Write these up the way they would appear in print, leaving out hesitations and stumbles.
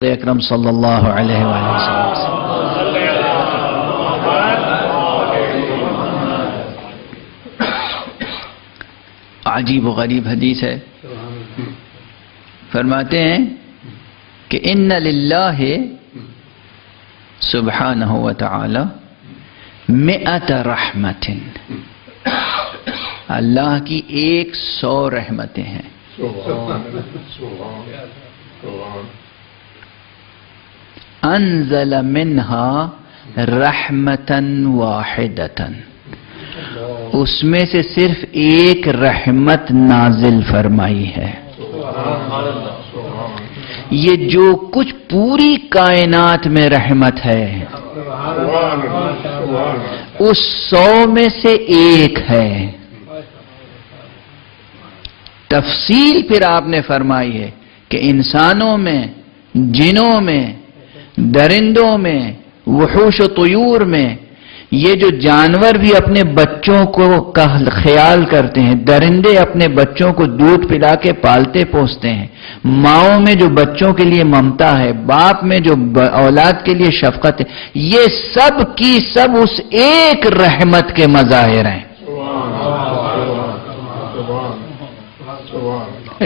اکرم صلی اللہ علیہ وآلہ وسلم۔ عجیب و غریب حدیث ہے، فرماتے ہیں کہ ان للہ سبحانہ وتعالی 100 رحمت، اللہ کی 100 رحمتیں ہیں۔ انزل منها رحمتا واحدتا، اس میں سے صرف ایک رحمت نازل فرمائی ہے۔ یہ جو کچھ پوری کائنات میں رحمت ہے اس 100 میں سے ایک ہے۔ تفصیل پھر آپ نے فرمائی ہے کہ انسانوں میں، جنوں میں، درندوں میں، وحوش و طیور میں، یہ جو جانور بھی اپنے بچوں کا خیال کرتے ہیں، درندے اپنے بچوں کو دودھ پلا کے پالتے پوستے ہیں، ماؤں میں جو بچوں کے لیے ممتا ہے، باپ میں جو اولاد کے لیے شفقت ہے، یہ سب کی سب اس ایک رحمت کے مظاہر ہیں۔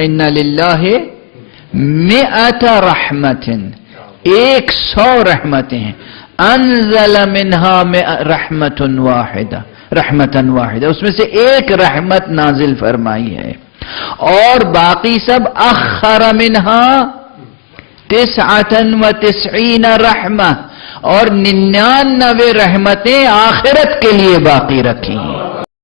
ان للہ 100 رحمت، 100 رحمتیں ہیں۔ انزل منها رحمت واحدہ، اس میں سے ایک رحمت نازل فرمائی ہے، اور باقی سب اخر منها 99 رحمہ، اور 99 رحمتیں آخرت کے لیے باقی رکھی ہیں۔